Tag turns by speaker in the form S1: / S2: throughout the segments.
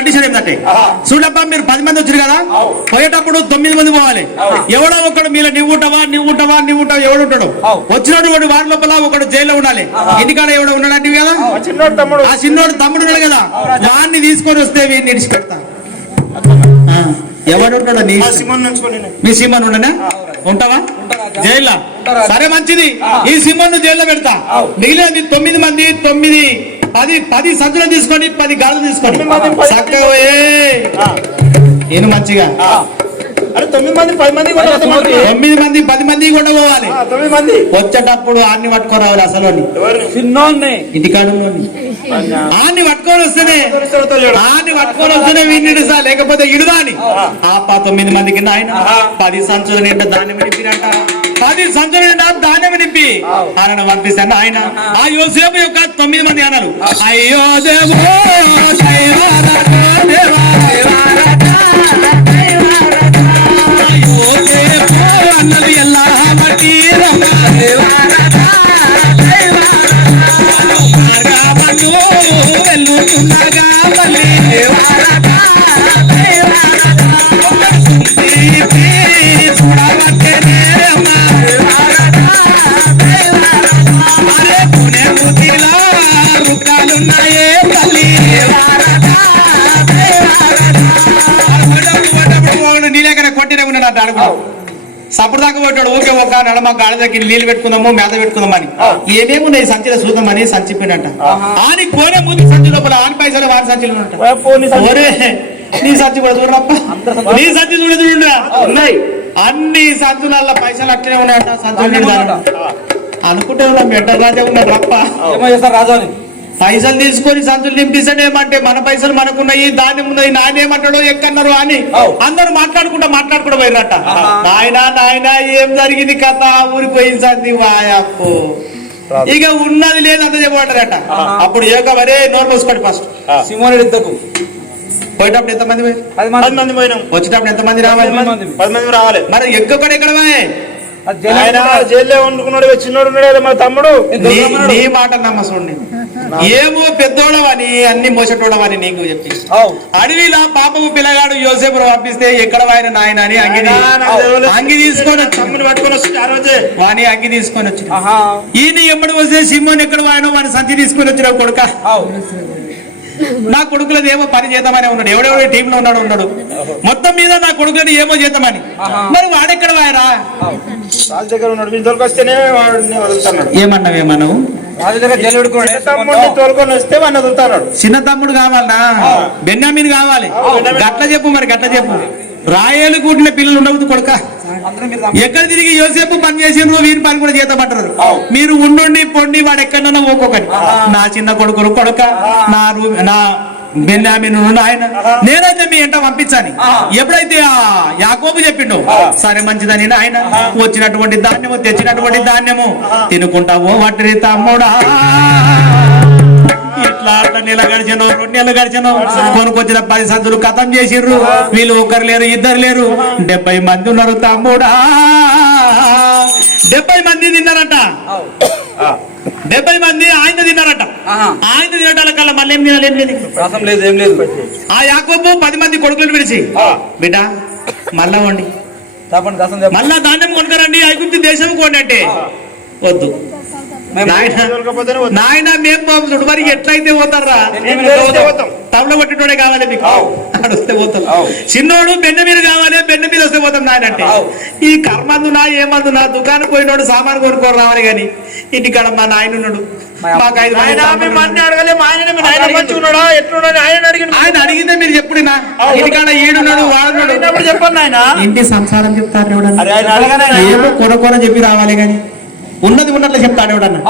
S1: Condition ఏంటంటే. చూడబ్బా మీరు పది మంది వచ్చారు కదా. పోయేటప్పుడు తొమ్మిది మంది పోవాలి. ఎవడో ఒకడు మీలో నువ్వు ఉంటావా నువ్వు ఉంటావా నువ్వు ఉంటావా ఎవడు ఉంటాడు. వచ్చినటువంటి వాడి లోపల ఒకడు జైల్లో ఉండాలి. ఇంటికాడ ఎవడో ఉన్నాడు కదా?
S2: ఆ చిన్నోడు తమ్ముడు.
S1: ఉన్నాడు కదా. వాడిని తీసుకొని వస్తే వీడిని ఇడిచి పెడతా ఎవడు ఉంటాడో మీ సింహన్ ఉండనా? ఉంటావా? జైల్లో? సరే మంచిది. ఈ సింహన్ జైల్లో పెడతా. మిగిలిన తొమ్మిది మంది తొమ్మిది పది పది సంచులు తీసుకొని పది గాలు
S2: మంది, పది
S1: చక్కగా. నేను మంచిగా.
S2: అరే తొమ్మిది మంది పది మంది.
S1: తొమ్మిది మంది పది మంది కూడా పోవాలి.
S2: తొమ్మిది మంది.
S1: వచ్చేటప్పుడు ఆన్ని పట్టుకొని రావాలి అసలు ఇంటికాడ ఆన్ని పట్టుకొని వస్తేనే. ఆన్ని పట్టుకొని వస్తేనే వీడిని సా లేకపోతే ఇడుదా అని ఆ. పా తొమ్మిది మందికి ఆయన పది సంచుల నిండా ధాన్యం నింపినంట పది సంచుల నిండా ధాన్యం నింపి. ఆయన పంపిస్తాను ఆయన. ఆ యోసేపు యొక్క తొమ్మిది మంది అన్నారు అయ్యో దేవో దేవా, సప్పుడు దాకా కొట్టాడు ఊకే ఒక నడమ గాడి దగ్గర నీళ్ళు పెట్టుకుందాము మేత పెట్టుకుందామని. ఏమేమున్నాయి సంచిలో? చూద్దామని సంచి పిండంట ఆని కోనే ముందు సంచి లోపల ఆని పైసలు వాని సంచిలో
S2: పోనీ
S1: నీ సంచి కూడా చూడరప్ప నీ సంచి చూడ చూడరా
S2: ఉన్నాయి.
S1: అన్ని సంచుల పైసలు అట్లనే ఉన్నాయంట సంచులు. అనుకుంటే ఉన్నా మెట్ట రాజా ఉన్నాడు రప్ప.
S3: ఏమో చేస్తారు రాజు
S1: పైసలు తీసుకొని సంచులు నింపిస్తాడేమంటే మన పైసలు మనకున్నాయి దాని ఉన్నది నాయనేమంటాడో ఎక్కన్నారు అని. అందరూ మాట్లాడుకుంటా మాట్లాడుకుంటూ పోయినట్ట. నాయనా నాయనా ఏం జరిగింది కథ? ఊరికి పోయింది సంది వాయప్పు. ఇక ఉన్నది లేదు అంత చెప్పమంటారట అప్పుడు ఏక వరే నోరు మూసుకోండి ఫస్ట్
S3: సింహోనుడి ఇద్దరు
S1: పోయేటప్పుడు ఎంతమంది?
S3: పది మంది.
S2: మంది పోయినాం.
S1: వచ్చేటప్పుడు ఎంతమంది రావాలి?
S3: పది మంది.
S2: మంది రావాలి.
S1: మరి ఎక్కడ ఎక్కడ.
S2: జైల్లో వండుకున్నాడు చిన్నోడు ఉన్నాడు మా తమ్ముడు?
S1: నీ మాట నమ్మ చూడండి ఏమో పెద్దోడవని అన్ని మోసటోడవని నీకు చెప్పి. అడవిలో పాపము పిల్లగాడు యోసేపు పంపిస్తే ఎక్కడ వాయన నాయన అని అంగి
S2: ఆయన.
S1: అంగి తీసుకొని
S2: తమ్ముని పట్టుకొని వచ్చి ఆ రోజే.
S1: వాని అంగి తీసుకొని వచ్చి ఈయన ఎమ్మడి వస్తే సింహన్ ఎక్కడ వాయనో వాని సంచి తీసుకొని వచ్చిన కొడుక. నా కొడుకులది ఏమో పని చేద్దామని ఉన్నాడు. ఎవడెవడో టీమ్లో ఉన్నాడు ఉన్నాడు. మొత్తం మీద నా కొడుకులని ఏమో చేద్దామని. మరి వాడెక్కడ వాయరా? ఏమన్నావేమన్నావు?
S2: చిన్న తమ్ముడిని తోలుకొని వస్తే వాడిని వదులుతున్నాడు
S1: చిన్న తమ్ముడు కావాలనా బెన్యామీన్ కావాలి. గట్ల చెప్పు మరి గట్ల చెప్పు. రాయేలు కూడిన పిల్లలు ఉండవద్దు కొడుక. ఎక్కడ తిరిగి యోసేపు పని చేసిండ్రు వీరి పని కూడా చేతపట్టరు. మీరు ఉండుండి పొండి వాడు ఎక్కడన్నా ఒక్కొక్కటి. నా చిన్న కొడుకులు కొడుక నా రూ- నా బెన్యామిన్ ఆయన నేనైతే మీ ఎంట పంపించాను ఎప్పుడైతే ఆ యాకోబు చెప్పిండు సరే మంచిదని ఆయన. వచ్చినటువంటి ధాన్యము తెచ్చినటువంటి ధాన్యము. తినుకుంటావో వాటి తమ్ముడా. ఇట్లా అట్లా నెల గడిచను రెండు నెలలు గడిచను కొనుకొచ్చిన పది సందులు కథం చేసిర్రు. వీళ్ళు ఒకరు లేరు ఇద్దరు లేరు. డెబ్బై మంది ఉన్నారు తమ్ముడా. డెబ్బై మంది తిన్నారట. డెబ్బై మంది ఆయన తిన్నారట. ఆయన తినటాల కల్లా మళ్ళీ ఏం తినాలి ఏం లేదు
S3: రసం లేదు ఏం లేదు.
S1: ఆ యాకోబు పది మంది కొడుకులను పిలిచి బిడ్డ మళ్ళా వండి. మళ్ళా ధాన్యం కొనుకరండి ఐగుప్తి దేశం కొండి అంటే. వద్దు. నాయన
S2: తోలుకపోతేనే వద్దు.
S1: నాయన మేం బాబు మరి ఎట్లయితే పోతారా
S2: పోతాం.
S1: తమలో కొట్టినోడే కావాలి మీకు. అడిస్తే పోతాం.
S3: అవు.
S1: చిన్నోడు బెన్న మీద కావాలి బెన్న మీద వస్తే పోతాం నాయన అంటే. ఈ కర్మందునా ఏమందునా దుకాణం పోయినోడు సామాన్ కొనుక్కోరు రావాలి కానీ ఇంటికాడ మా నాయన ఉన్నాడు.
S2: ఆయన మేము
S1: అడిగితే మీరు చెప్పుడినా? ఇంటికాడ వాడున్నాడు.
S2: అడిగినప్పుడు చెప్పండి ఆయన
S1: ఇంటి సంసారం చెప్తారు కొన చెప్పి రావాలి కానీ ఉన్నది ఉన్నట్లు చెప్తాడు ఎవడన్నా.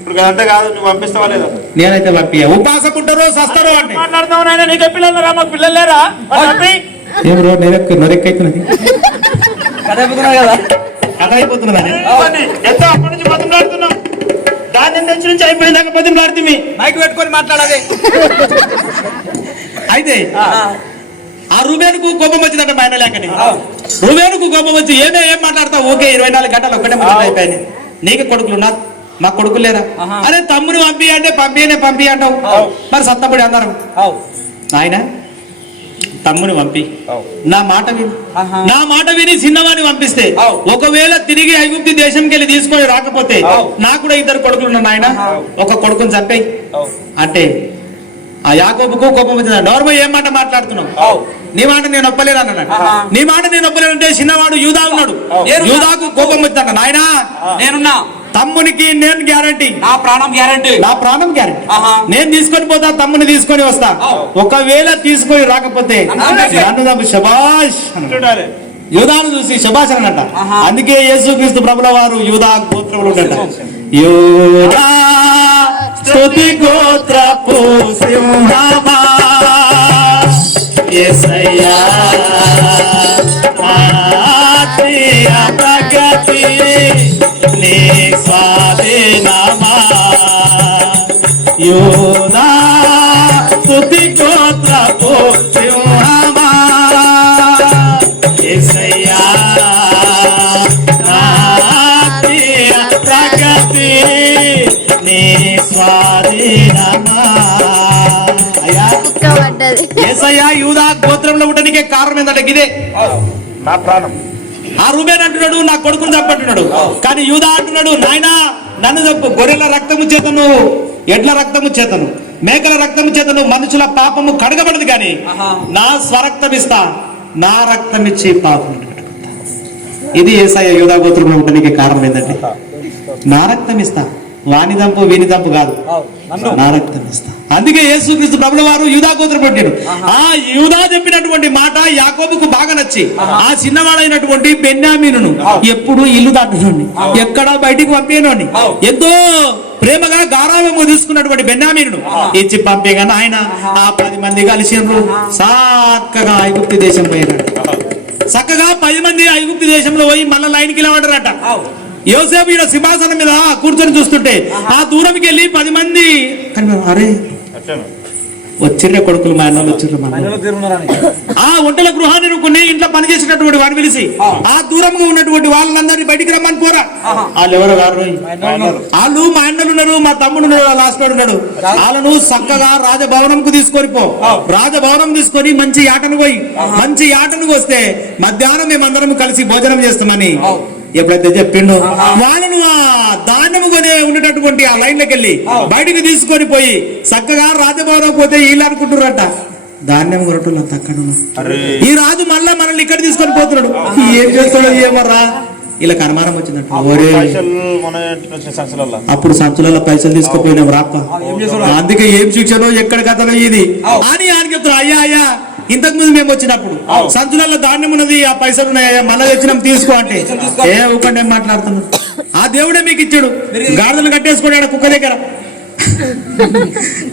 S2: ఇప్పుడు అంతే కాదు నువ్వు పంపిస్తావా లేదా?
S1: నేనైతే పంపియ ఉపాసకుంటారో సస్తారో అంటే.
S2: మాట్లాడుతావు నాయన? నీకే పిల్లలు రా మాకు పిల్లలు లేరా? మరి పంపి.
S1: ఏం రో నెరెక్కు నొరెక్కైతున్నది.
S3: కథ కదా.
S1: కథ.
S2: ఎంతో అప్పటి నుంచి నుంచి అయిపోయిందాక
S3: మైక్ పెట్టుకొని మాట్లాడాలి.
S1: అయితే ఆ. రుబేనుకు కోపం వచ్చిందంట మా ఆయన లేకని.
S3: అవు.
S1: రుబేనుకు కోపం వచ్చి ఏమే ఏం మాట్లాడతావు ఓకే ఇరవై నాలుగు గంటలు ఒక్కటే అయిపోయింది నీకు కొడుకులు ఉన్నా మా కొడుకులు లేరా. అరే తమ్ముడు పంపి అంటే పంపి అనే పంపి అంటావు. మరి సత్తపడి అందరం ఆయన తమ్ముని పంపి. నా మాట విని. నా మాట విని చిన్నవాడిని పంపిస్తే. ఒకవేళ తిరిగి ఐగుప్తి దేశంకి వెళ్ళి తీసుకొని రాకపోతే. నాకు కూడా ఇద్దరు కొడుకులు ఉన్నారు నాయన. ఒక కొడుకుని చంపేయి. అంటే ఆ యాకోబుకు కోపం వచ్చింది. నోర్మ ఏం మాట మాట్లాడుతున్నావు. నీ మాట నేను ఒప్పలేను అన్నాడు. నీ మాట నేను ఒప్పలేనంటే చిన్నవాడు యూదా ఉన్నాడు. యూదాకు కోపం వచ్చిందంట. నాయనా
S3: నేనున్నా.
S1: తమ్మునికి నేను గ్యారంటీ.
S3: నా ప్రాణం గ్యారంటీ.
S1: నా ప్రాణం గ్యారెంటీ. నేను తీసుకొని పోతా తమ్ముని తీసుకొని వస్తా. ఒకవేళ తీసుకొని రాకపోతే
S3: నన్ను
S1: శబాష్ యూదాను చూసి శబాష్ అన్నట. అందుకే యేసుక్రీస్తు ప్రభుల వారు యూదా గోత్రములు ఉండట. యూదా స్తుతి గోత్రపు సింహమా? యేసయ్యా ఆత్మీయ ప్రగతి నీ స్వాధీనమా? యోనా స్తుతి ఉండడానికి కారణం ఏంటంటే ఇదే
S2: నా ప్రాణం.
S1: ఆ రూబేన్ అంటున్నాడు నా కొడుకుని చంపంటున్నాడు. కానీ యూదా అంటున్నాడు నాయనా నన్ను చంపు. గొర్రెల రక్తము చేతను ఎడ్ల రక్తము చేతను మేకల రక్తము చేతను మనుషుల పాపము కడగబడదు కానీ. నా స్వరక్తం ఇస్తా. నా రక్తం ఇచ్చి పాపం ఇది ఏసయ్య యూదా గోత్రంలో ఉండడానికి కారణం ఏంటంటే నా రక్తం ఇస్తా. వాని దంపు వీని దంపు కాదు. నా రక్తం ఇస్తా. అందుకే యేసుక్రీస్తు ప్రభుల వారు యూదా గోత్రం పెట్టాడు. ఆ యూదా చెప్పినటువంటి మాట యాకోబుకు బాగా నచ్చి ఆ చిన్నవాడైనటువంటి బెన్యామీనును ఎప్పుడు ఇల్లు దాటునండి ఎక్కడా బయటికి పంపేనండి. ఎంతో ప్రేమగా గారాభంగా తీసుకున్నటువంటి బెన్యామీనును ఇచ్చి పంపేగానే ఆయన ఆ పది మంది కలిసిండ్రు చక్కగా ఐగుప్తి దేశం పోయినాడు చక్కగా పది మంది ఐగుప్తి దేశంలో పోయి మళ్ళా లైన్కి వెళ్ళమంటారట. యోసేపు ఈడ సింహాసనం మీద కూర్చొని చూస్తుంటే ఆ దూరంకి వెళ్ళి పది మంది అరే
S2: వచ్చాను
S1: వచ్చిర్రే కొడుకులు మా అన్నలు వచ్చిర్రు
S3: తిరుగున్నారని.
S1: ఆ ఒంటల గృహాన్ని నువ్వుకుని ఇంట్లో పనిచేసినటువంటి వాడిని పిలిచి ఆ. దూరంగా ఉన్నటువంటి వాళ్ళందరినీ బయటికి రమ్మని పోరా వాళ్ళు ఎవరు గారు వాళ్ళు మా అన్నలు ఉన్నారు మా తమ్ముడు ఉన్నాడు వాళ్ళ హాస్పిటల్ ఉన్నాడు. వాళ్ళను చక్కగా రాజభవనంకు తీసుకొని పో. రాజభవనం తీసుకొని మంచి ఆటను పోయి మంచి ఆటను వస్తే మధ్యాహ్నం మేమందరం కలిసి భోజనం చేస్తామని ఎప్పుడైతే చెప్పిండు వాళ్ళను ఆ ధాన్యము కొనే ఉన్నటువంటి ఆ లైన్లోకి వెళ్ళి బయటికి తీసుకొని పోయి చక్కగా రాజభవనం పోతే వీళ్ళు అనుకుంటున్నారట. ధాన్యం కొరటలు అక్కడ ఈ రాజు మళ్ళా మనల్ని ఇక్కడ తీసుకొని పోతున్నాడు. ఏం చేస్తాడో ఏమర్రా ఇలా కనుమానం వచ్చిందంట. అప్పుడు సంచులలో పైసలు తీసుకుపోయినాం రాప్ప
S3: చేస్తాడు?
S1: అందుకే ఏం శిక్షనో ఎక్కడ కథలో ఇది. అని ఆయన చెప్తారు అయ్యా అయ్యా. ఇంతకు ముందు మేము వచ్చినప్పుడు సంచులలో ధాన్యం ఉన్నది ఆ పైసలు ఉన్నాయా? మళ్ళా తెచ్చినాం తీసుకో అంటే. ఏ ఊకండి ఏం మాట్లాడుతున్నారు ఆ దేవుడే మీకు ఇచ్చాడు. గాడిదలు కట్టేసుకోండి ఆడ కుక్క దగ్గర.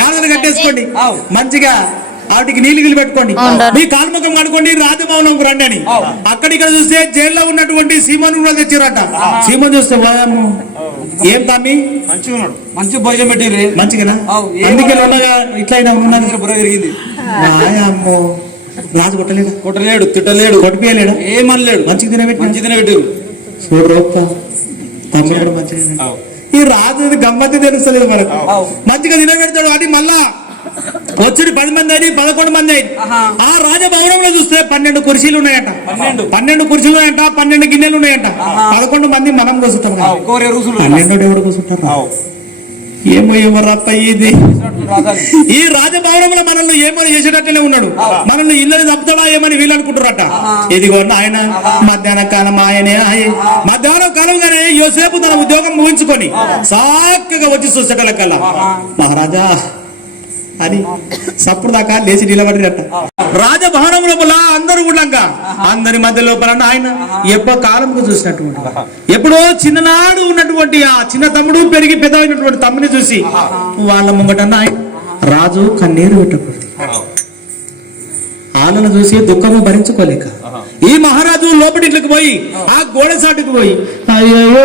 S1: గాడిదలు కట్టేసుకోండి. మంచిగా వాటికి నీళ్ళు గిల్లు పెట్టుకోండి. మీ కాల్ముఖం కనుకోండి రాజభవనంకు రండి అని. అక్కడ ఇక్కడ చూస్తే జైల్లో ఉన్నటువంటి సీమను కూడా తెచ్చారట సీమను చూస్తే. ఏం తమ్మి?
S2: మంచిగా ఉన్నాడు
S3: మంచి భోజనం పెట్టిర్రి.
S1: మంచిగా అందుకే ఇట్లయినా ఉన్నది
S3: బుర్ర పెరిగింది.
S1: రాజు కొట్టలేడు.
S3: కొట్టలేడు తిట్టలేడు.
S1: కొట్టిపోయలేడు
S3: ఏమనలేడు.
S1: మంచిగా తినబెట్టి
S3: మంచి
S1: తమ్ముడు కూడా మంచిగా. ఈ రాజు ఇది గమ్మత్తు తెలుస్తలేదు మనకు. మంచిగా తినబెడతాడు అని మళ్ళా. వచ్చి పది మంది అని పదకొండు మంది అయింది. ఆ రాజభవనంలో చూస్తే పన్నెండు కుర్చీలు ఉన్నాయట.
S3: పన్నెండు.
S1: పన్నెండు కుర్చీలు ఉన్నాయంట పన్నెండు గిన్నెలు ఉన్నాయంట. పదకొండు మంది మనం
S3: రుసులు.
S1: పన్నెండు ఎవరు కూర్చుంటారు ఏమో ఏమో రప్ప ఇది ఈ రాజభవనంలో మనల్ని ఏమని చేసేటట్లే ఉన్నాడు? మనల్ని ఇళ్ళని చంపుతాడా ఏమని వీళ్ళు అనుకుంటారట ఇదిగో ఆయన మధ్యాహ్న కాలం ఆయనే ఆయే. మధ్యాహ్నం కాలంగానే యోసేపు తన ఉద్యోగం ముగించుకొని చక్కగా వచ్చి చూసేటల కల్లా మహారాజా అని సప్పుడు దాకా లేచి నిలబడినట్ట రాజభవనం లోపల అందరూ ఉండగా అందరి మధ్య లోపల ఆయన ఎప్పో కాలంకు చూసినటువంటి ఎప్పుడో చిన్ననాడు ఉన్నటువంటి ఆ చిన్న తమ్ముడు పెరిగి పెద్ద అయినటువంటి తమ్ముని చూసి వాళ్ళ ముంగట ఆయన రాజు కన్నీరు పెట్టకూడదు. ఆలను చూసి దుఃఖము భరించుకోలేక ఈ మహారాజు లోపటిట్లకు పోయి ఆ గోడ సాటుకు పోయి అయ్యో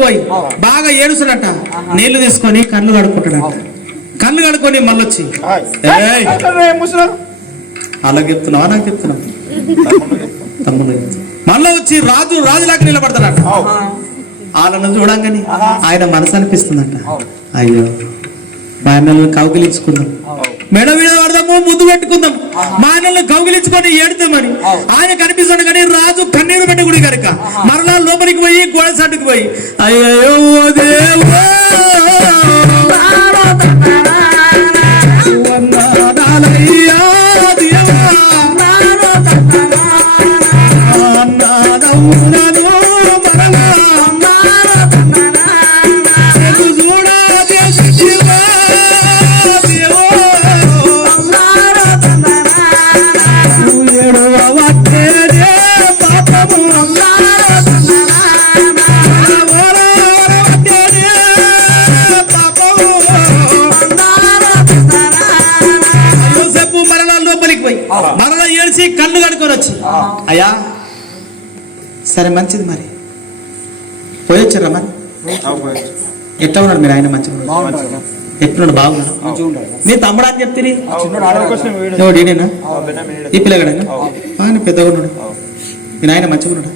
S1: పోయి బాగా ఏడుస్తున్నట్ట. నీళ్ళు తీసుకొని కళ్ళు కడుక్కుంటాడట కళ్ళు కడుక్కొని మళ్ళొచ్చి. అలా చెప్తున్నావా? నాకు చెప్తున్నావు? తమ్ముడు మళ్ళీ వచ్చి రాజు రాజులాగా నిలబడతాడట. వాళ్ళను చూడంగానే ఆయన మనసు అనిపిస్తుందట. అయ్యో. మా ఆయనలను కౌగిలించుకుందాం మెడ మీద పడదాము ముద్దు పెట్టుకుందాం. మా ఆయనలను కౌగిలించుకొని ఏడుతామని ఆయన కనిపిస్తాడు కానీ రాజు కన్నీరు పెట్టుకుడి కనుక. మరలా లోపలికి పోయి గోడ సట్టుకు పోయి. అయ్యో దేవా అయ్యా. సరే మంచిది మరి. పోయొచ్చారా మరి? ఎట్లా ఉన్నాడు మీరు ఆయన మంచిగా? ఎట్లున్నాడు? బాగున్నాడు? నీ తమ్ముడు అని చెప్తే ఈడేనా? ఈ పిల్లగాడేనా ఆయన పెద్దగా ఉన్నాడు. మీ నాయన మంచిగా ఉన్నాడు?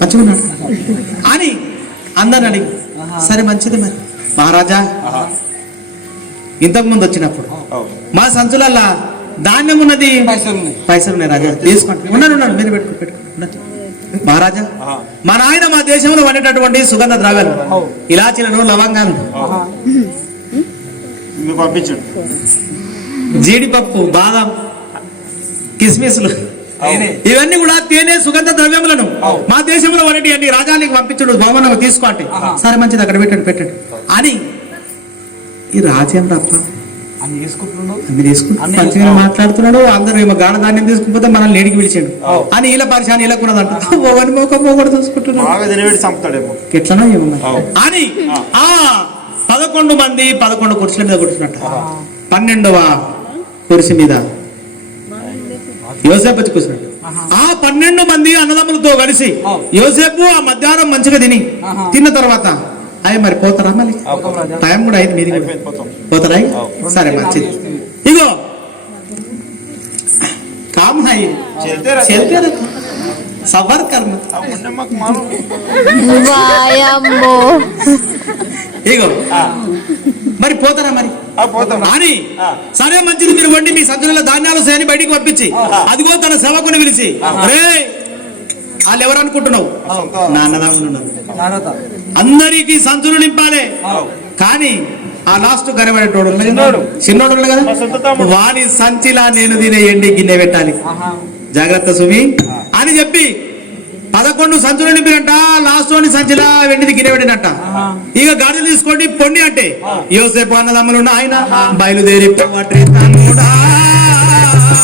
S1: మంచిగా ఉన్నాడు. అని అందరిని అడిగి సరే మంచిది మరి. మహారాజా ఇంతకు ముందు వచ్చినప్పుడు మా సంచులల్లా ధాన్యం ఉన్నది
S3: పైసలు ఉన్నాయి.
S1: రాజా తీసుకోండి. ఉన్నాను ఉన్నాను మీరు పెట్టుకో. మహారాజా మా నాయన మా దేశంలో వండేటటువంటి సుగంధ ద్రవ్యాలు ఇలాచీలను లవంగాలు.
S2: పంపించండి.
S1: జీడిపప్పు బాదం కిస్మిస్లు ఇవన్నీ కూడా తేనె సుగంధ ద్రవ్యములను మా దేశంలో వంటి అన్ని రాజానికి పంపించడు బహుమానం తీసుకోండి సరే మంచిది అక్కడ పెట్టండి పెట్టండి. అని ఈ రాజ్యం తప్ప
S3: అన్ని తీసుకుంటున్నాడు.
S1: అన్ని తీసుకుంటూ
S3: అన్ని
S1: మంచిగా మాట్లాడుతున్నాడు. అందరూ ఏమో గాఢ ధాన్యం తీసుకుపోతే మనల్ని లేడికి పిలిచాడు. అని ఇలా పరిశాని ఇలా కొన్నదంట మోక పోకూడదు చూసుకుంటున్నాడు. ఎట్లనో ఏమో. అని ఆ. పదకొండు మంది పదకొండు కుర్చీల మీద కూర్చున్నట్ట. పన్నెండవ కుర్చీ మీద. యోసేపు వచ్చి కూర్చున్నాడు. ఆ పన్నెండు మంది అన్నదమ్ములతో కలిసి యోసేపు ఆ మధ్యాహ్నం మంచిగా తిని తిన్న తర్వాత అయ్యి మరి పోతారా మళ్ళీ? టైం కూడా అయింది మీది పోతారా సరే మంచిది
S2: మాకు మాలు
S4: వాయమ్మో.
S1: ఇగో. మరి పోతారా మరి? అని సరే మంచిది మీరు వండి మీ సంచులలో ధాన్యాలు సేని బయటికి పంపించి అదిగో తన సేవకుని పిలిచి రే వాళ్ళు ఎవరు అనుకుంటున్నావు ఉన్నారు. అందరికీ సంచులు నింపాలి. కానీ ఆ లాస్ట్ కనబడేటోడు.
S2: చిన్నోడు.
S1: కదా. వాని సంచిలా నేను తినే ఎండి గిన్నె పెట్టాలి. జాగ్రత్త సుమి. అని చెప్పి పదకొండు సంచులు నింపినట్ట లాస్ట్లోని సంచిలా వెండిది గిన్నె పెట్టినట్ట. ఇక గాడి తీసుకోండి పొండి అంటే. యోసేపు అన్నదమ్ములు ఆయన బయలుదేరి పోవట్రి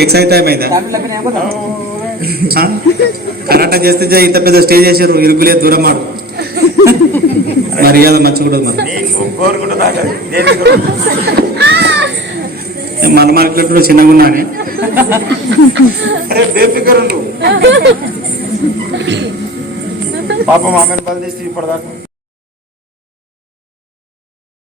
S1: ఎక్సైట్ టైం కరాట చేస్తే ఇంత పెద్ద స్టేజ్ చేశారు ఇరుగులే దూరం ఆడు. మర్యాద మంచిగా మరి. మన మార్కెట్లో చిన్నగా ఉన్నానే.
S2: అరే పాపం ఆమెను బదిలిస్తే ఇప్పటిదాకా.